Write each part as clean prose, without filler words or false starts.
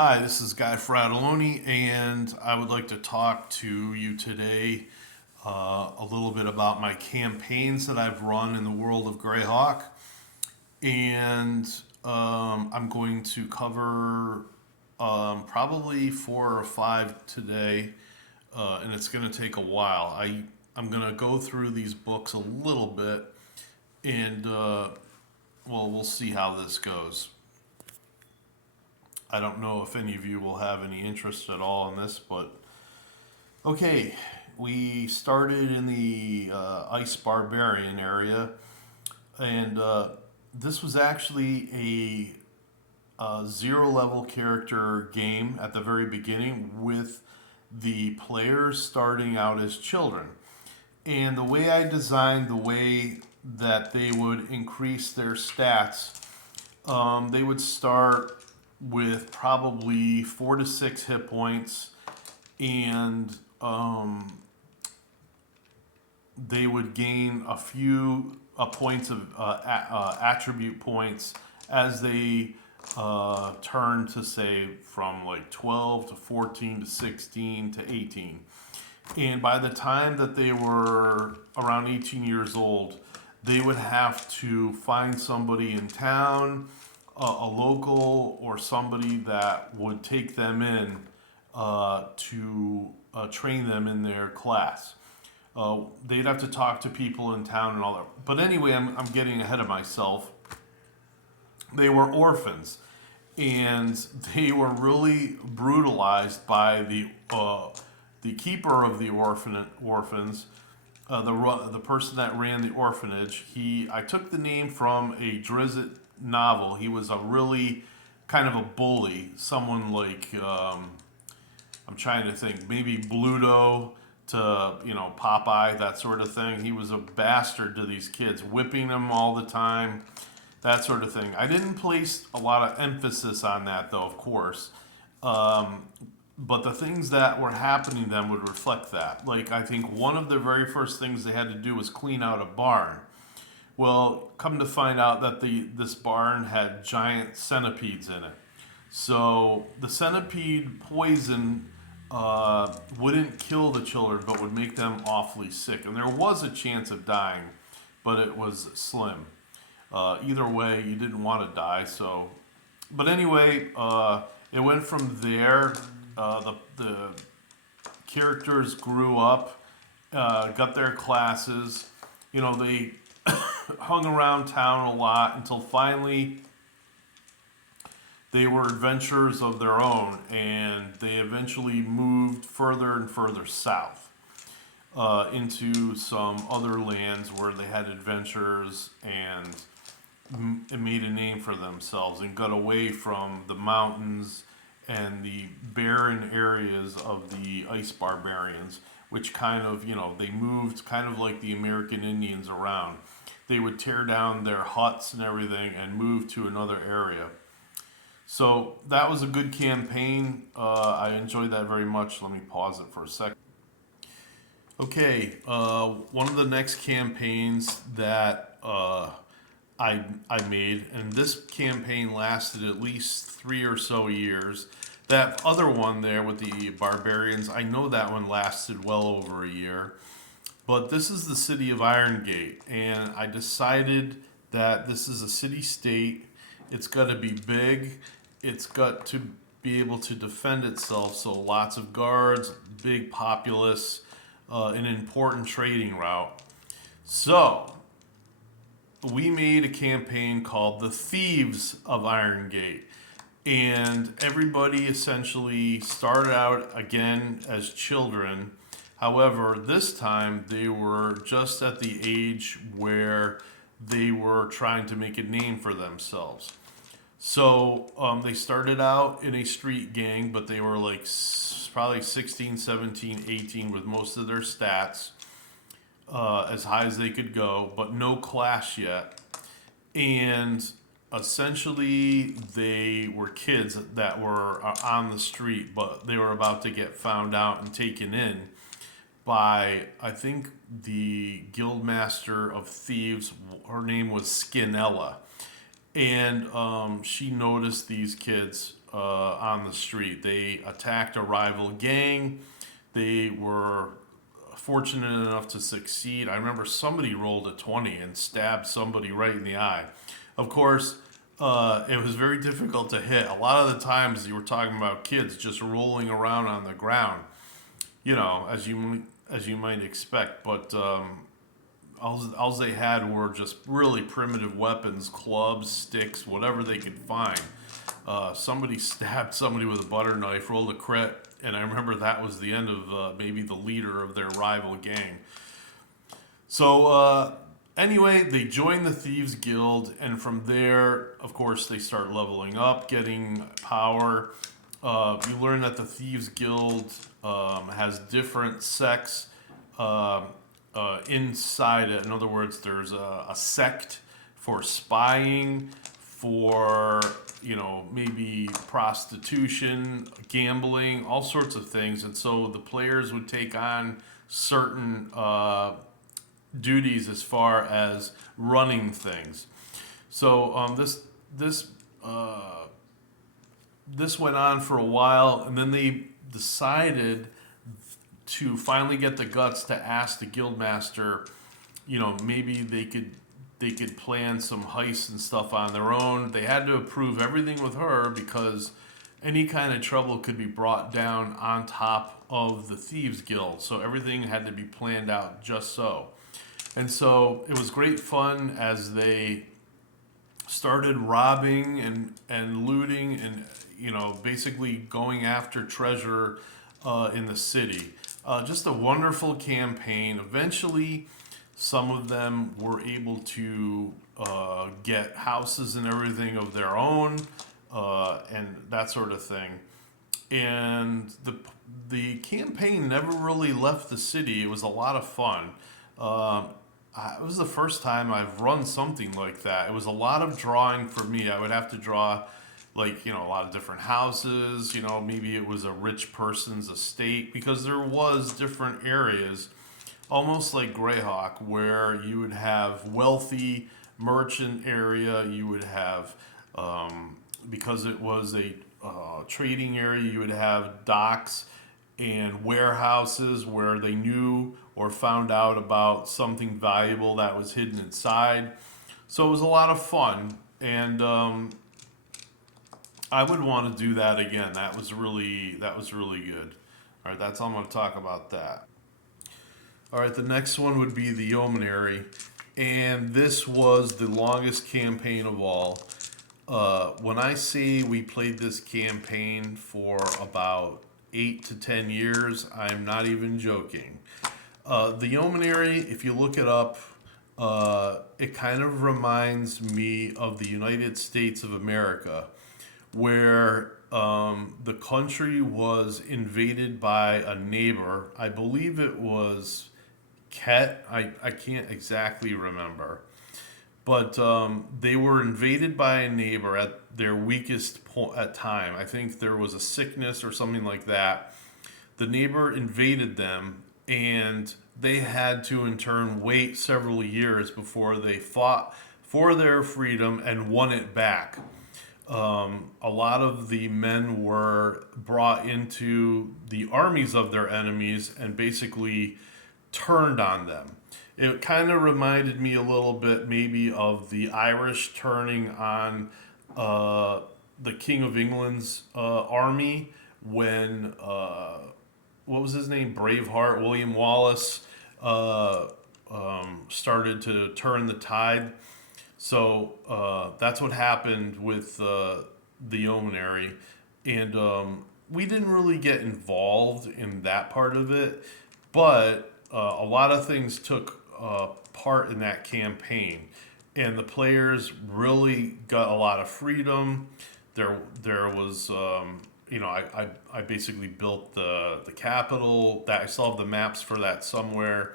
Hi, this is Guy Fratelloni, and I would like to talk to you today a little bit about my campaigns that I've run in the world of Greyhawk. And I'm going to cover probably four or five today, and it's going to take a while. I'm going to go through these books a little bit, and well, we'll see how this goes. I don't know if any of you will have any interest at all in this, but okay, we started in the Ice Barbarian area, and this was actually a zero level character game at the very beginning with the players starting out as children. And the way I designed the way that they would increase their stats, they would start with probably 4 to 6 hit points, and they would gain a few points of attribute points as they turn to, say, from like 12 to 14 to 16 to 18. And by the time that they were around 18 years old, they would have to find somebody in town, a local, or somebody that would take them in to train them in their class. They'd have to talk to people in town and all that. But anyway, I'm getting ahead of myself. They were orphans, and they were really brutalized by the keeper of the orphans, the person that ran the orphanage. I took the name from a Drizzt novel. He was a really kind of a bully, someone like I'm trying to think, maybe Bluto to Popeye, that sort of thing. He was a bastard to these kids, whipping them all the time, that sort of thing. I didn't place a lot of emphasis on that, though, of course. But the things that were happening to them would reflect that. Like, I think one of the very first things they had to do was clean out a barn. Well, come to find out that this barn had giant centipedes in it. So the centipede poison wouldn't kill the children, but would make them awfully sick. And there was a chance of dying, but it was slim. Either way, you didn't want to die. So, but anyway, it went from there. The characters grew up, got their classes. They hung around town a lot until finally they were adventurers of their own, and they eventually moved further and further south into some other lands where they had adventures and made a name for themselves and got away from the mountains and the barren areas of the ice barbarians, which kind of, they moved kind of like the American Indians around. They would tear down their huts and everything and move to another area. So that was a good campaign. I enjoyed that very much. Let me pause it for a second. Okay, one of the next campaigns that I made, and this campaign lasted at least 3 or so years. That other one there with the barbarians, I know that one lasted well over a year. But this is the city of Irongate, and I decided that this is a city state. It's got to be big. It's got to be able to defend itself. So lots of guards, big populace, an important trading route. So we made a campaign called The Thieves of Irongate. And everybody essentially started out again as children. However, this time they were just at the age where they were trying to make a name for themselves. So they started out in a street gang, but they were like probably 16, 17, 18 with most of their stats as high as they could go, but no class yet. And essentially, they were kids that were on the street, but they were about to get found out and taken in by, I think, the Guildmaster of Thieves. Her name was Skinella. and she noticed these kids on the street. They attacked a rival gang. They were fortunate enough to succeed. I remember somebody rolled a 20 and stabbed somebody right in the eye. Of course, it was very difficult to hit. A lot of the times you were talking about kids just rolling around on the ground, as you might expect. But all they had were just really primitive weapons, clubs, sticks, whatever they could find. Somebody stabbed somebody with a butter knife, rolled a crit, and I remember that was the end of maybe the leader of their rival gang. So anyway, they join the Thieves Guild, and from there, of course, they start leveling up, getting power. You learn that the Thieves Guild has different sects inside it. In other words, there's a sect for spying, for maybe prostitution, gambling, all sorts of things. And so the players would take on certain duties as far as running things. So this went on for a while, and then they decided to finally get the guts to ask the guildmaster, maybe they could plan some heists and stuff on their own. They had to approve everything with her because any kind of trouble could be brought down on top of the Thieves Guild. So everything had to be planned out just so. And so it was great fun as they started robbing and looting and basically going after treasure in the city. Just a wonderful campaign. Eventually, some of them were able to get houses and everything of their own, and that sort of thing. And the campaign never really left the city. It was a lot of fun. It was the first time I've run something like that. It was a lot of drawing for me. I would have to draw a lot of different houses, maybe it was a rich person's estate, because there was different areas, almost like Greyhawk, where you would have wealthy merchant area, you would have, because it was a trading area, you would have docks and warehouses where they knew or found out about something valuable that was hidden inside. So it was a lot of fun, and I would want to do that again. That was really good. All right, that's all I'm going to talk about that. All right, the next one would be the Yeomanry, and this was the longest campaign of all. When I say we played this campaign for about 8 to 10 years, I'm not even joking. The Yeomanry, if you look it up, it kind of reminds me of the United States of America, where the country was invaded by a neighbor. I believe it was Ket. I can't exactly remember. But they were invaded by a neighbor at their weakest at time. I think there was a sickness or something like that. The neighbor invaded them, and they had to in turn wait several years before they fought for their freedom and won it back. A lot of the men were brought into the armies of their enemies and basically turned on them. It kind of reminded me a little bit maybe of the Irish turning on the King of England's army when, what was his name? Braveheart, William Wallace, started to turn the tide. So that's what happened with the Yeomanry. And we didn't really get involved in that part of it, but a lot of things took part in that campaign. And the players really got a lot of freedom. There was, I basically built the capital. That I still have the maps for that somewhere.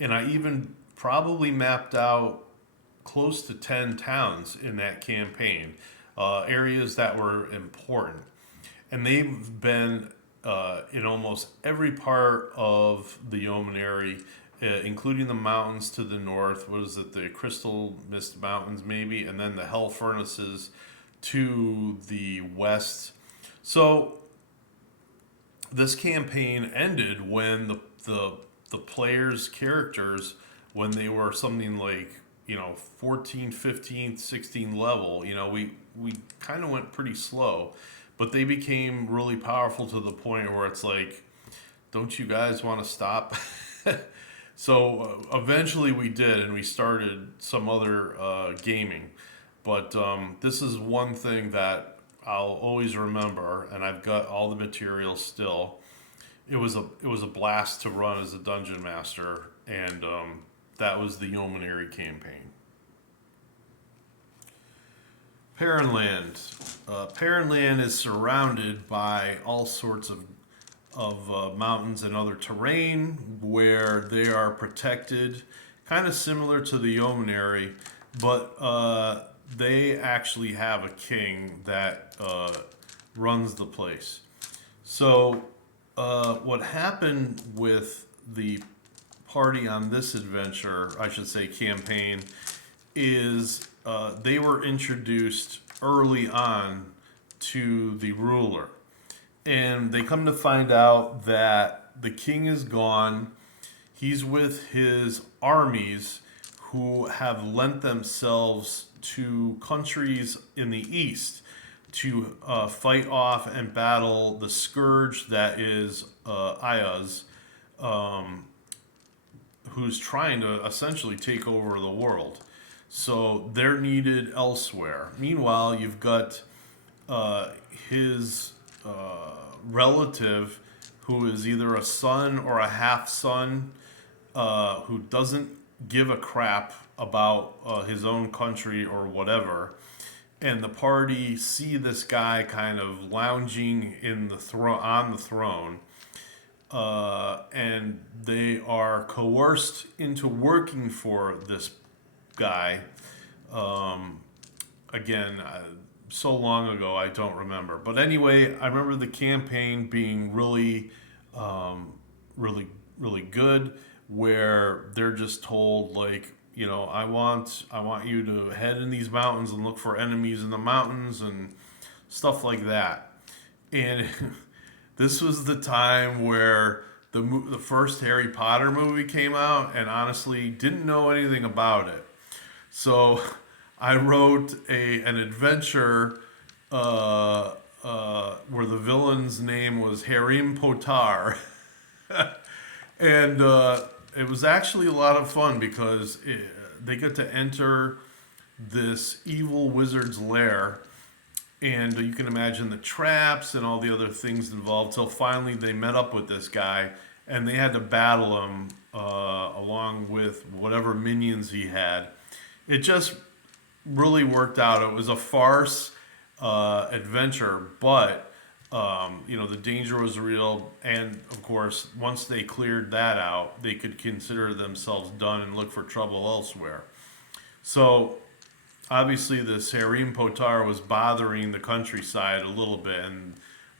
And I even probably mapped out close to 10 towns in that campaign, areas that were important. And they've been in almost every part of the Yeomanry, including the mountains to the north. What is it? The Crystal Mist Mountains, maybe, and then the Hell Furnaces to the west. So this campaign ended when the players' characters, when they were something like 14, 15, 16 level, we kind of went pretty slow, but they became really powerful to the point where it's like, don't you guys want to stop? So eventually we did, and we started some other gaming. But this is one thing that I'll always remember, and I've got all the materials still. It was a blast to run as a dungeon master, and that was the Yeomanry campaign. Perrinland. Perrinland is surrounded by all sorts of mountains and other terrain where they are protected, kind of similar to the Yeomanry, but they actually have a king that runs the place. So what happened with the party on this adventure, I should say campaign, is they were introduced early on to the ruler. And they come to find out that the king is gone. He's with his armies who have lent themselves to countries in the east to fight off and battle the scourge that is Ayaz, who's trying to essentially take over the world. So they're needed elsewhere. Meanwhile, you've got his relative who is either a son or a half son who doesn't give a crap about his own country or whatever. And the party see this guy kind of lounging in the on the throne, and they are coerced into working for this guy. Again, so long ago I don't remember. But anyway, I remember the campaign being really, really good, where they're just told like, I want you to head in these mountains and look for enemies in the mountains and stuff like that. And this was the time where the first Harry Potter movie came out, and honestly didn't know anything about it. So I wrote an adventure where the villain's name was Harim Potar. And it was actually a lot of fun because they get to enter this evil wizard's lair, and you can imagine the traps and all the other things involved, till finally they met up with this guy and they had to battle him along with whatever minions he had. It just really worked out. It was a farce adventure, but the danger was real, and of course, once they cleared that out, they could consider themselves done and look for trouble elsewhere. So, obviously, this Harim Potar was bothering the countryside a little bit, and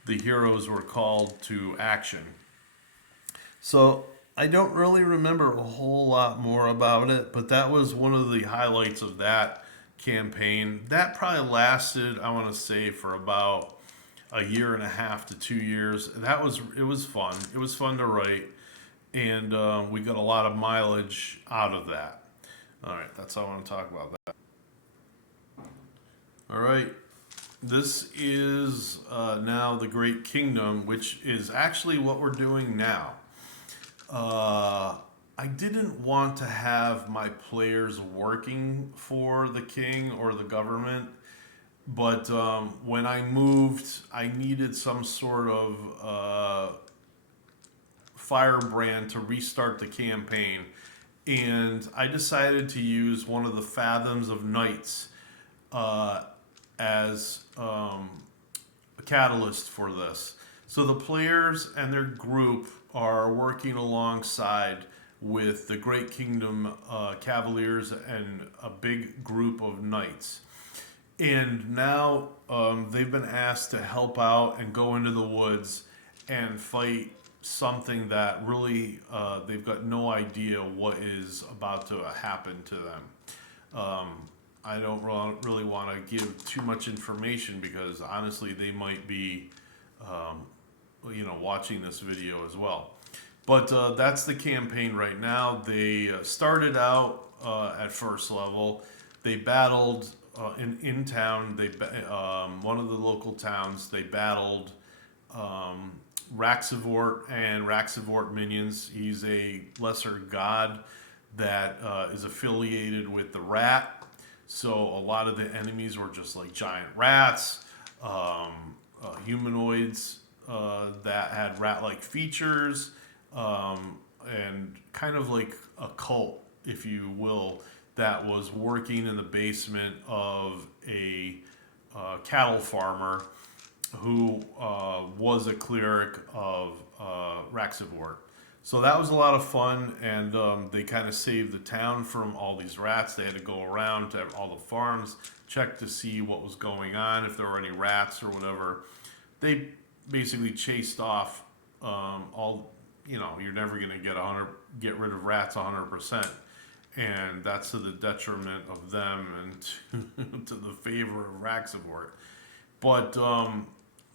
the heroes were called to action. So, I don't really remember a whole lot more about it, but that was one of the highlights of that campaign. That probably lasted, I want to say, for about a year and a half to 2 years. It was fun. It was fun to write, and we got a lot of mileage out of that. All right, that's all I want to talk about that. All right, this is now the Great Kingdom, which is actually what we're doing now. I didn't want to have my players working for the king or the government. But when I moved, I needed some sort of firebrand to restart the campaign. And I decided to use one of the Fathoms of Knights as a catalyst for this. So the players and their group are working alongside with the Great Kingdom Cavaliers and a big group of knights. And now they've been asked to help out and go into the woods and fight something that really they've got no idea what is about to happen to them. I don't really want to give too much information because honestly, they might be, watching this video as well. But that's the campaign right now. They started out at first level. They battled in town. One of the local towns. They battled Raxivort and Raxivort minions. He's a lesser god that is affiliated with the rat. So a lot of the enemies were just like giant rats, humanoids that had rat-like features, and kind of like a cult, if you will, that was working in the basement of a cattle farmer who was a cleric of Raxivort. So that was a lot of fun, and they kind of saved the town from all these rats. They had to go around to all the farms, check to see what was going on, if there were any rats or whatever. They basically chased off all. You're never going to get rid of rats 100%, and that's to the detriment of them and to the favor of Raxivort. But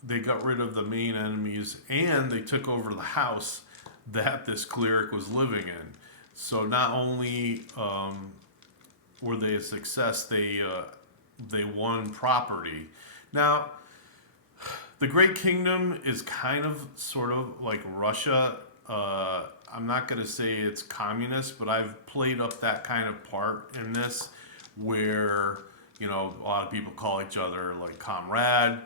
they got rid of the main enemies, and they took over the house that this cleric was living in. So not only were they a success, they won property. Now, the Great Kingdom is kind of sort of like Russia. I'm not going to say it's communist, but I've played up that kind of part in this where, a lot of people call each other like comrade.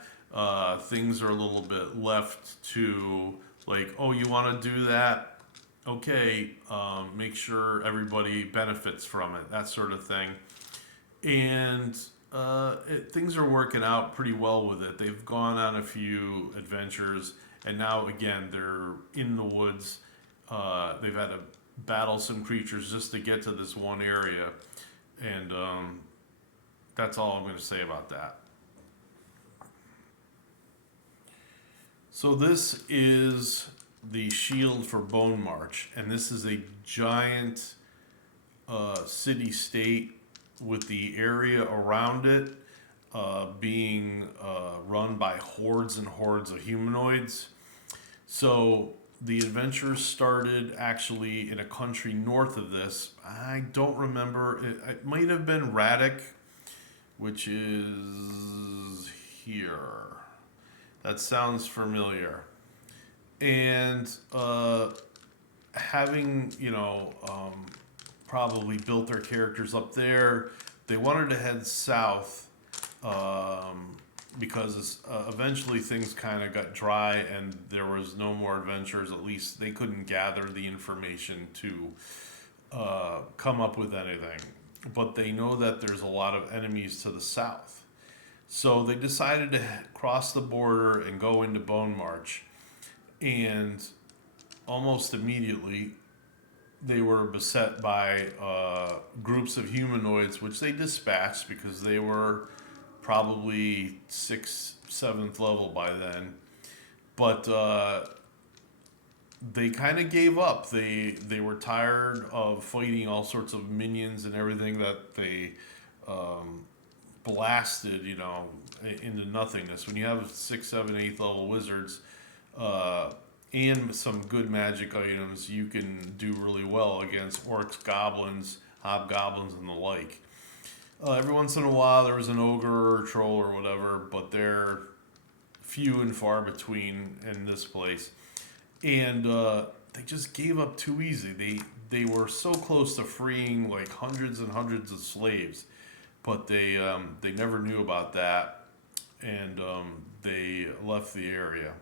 Things are a little bit left to like, oh, you want to do that? Okay, make sure everybody benefits from it, that sort of thing. And things are working out pretty well with it. They've gone on a few adventures, and now again they're in the woods. They've had to battle some creatures just to get to this one area, and that's all I'm going to say about that. So this is the shield for Bone March, and this is a giant city-state with the area around it being run by hordes and hordes of humanoids. So the adventures started actually in a country north of this. I don't remember. It might have been Radek, which is here. That sounds familiar. And having, probably built their characters up there, they wanted to head south because eventually things kind of got dry and there was no more adventures. At least they couldn't gather the information to come up with anything. But they know that there's a lot of enemies to the south. So they decided to cross the border and go into Bone March. And almost immediately, they were beset by groups of humanoids, which they dispatched because they were probably 6th, 7th level by then. But they kind of gave up. They were tired of fighting all sorts of minions and everything that they blasted, into nothingness. When you have 6th, 7th, 8th level wizards and some good magic items, you can do really well against orcs, goblins, hobgoblins, and the like. Every once in a while, there was an ogre or a troll or whatever, but they're few and far between in this place. And they just gave up too easy. They were so close to freeing like hundreds and hundreds of slaves, but they never knew about that, and they left the area.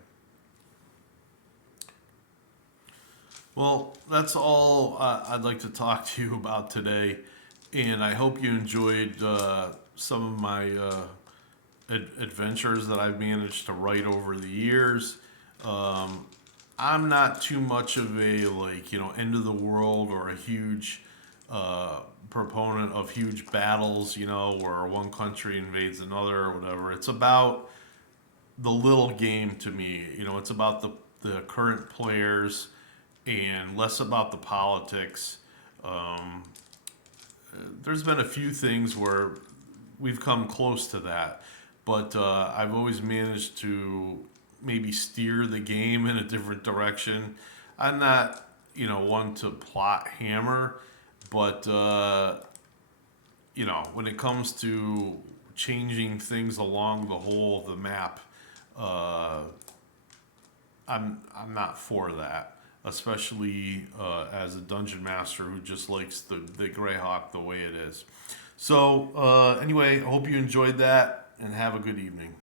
Well, that's all I'd like to talk to you about today, and I hope you enjoyed some of my adventures that I've managed to write over the years. I'm not too much of a end of the world or a huge proponent of huge battles, where one country invades another or whatever. It's about the little game to me. It's about the the current players and less about the politics. There's been a few things where we've come close to that, but I've always managed to maybe steer the game in a different direction. I'm not, one to plot hammer, but when it comes to changing things along the whole of the map, uh, I'm not for that, especially as a dungeon master who just likes the Greyhawk the way it is. So anyway, I hope you enjoyed that and have a good evening.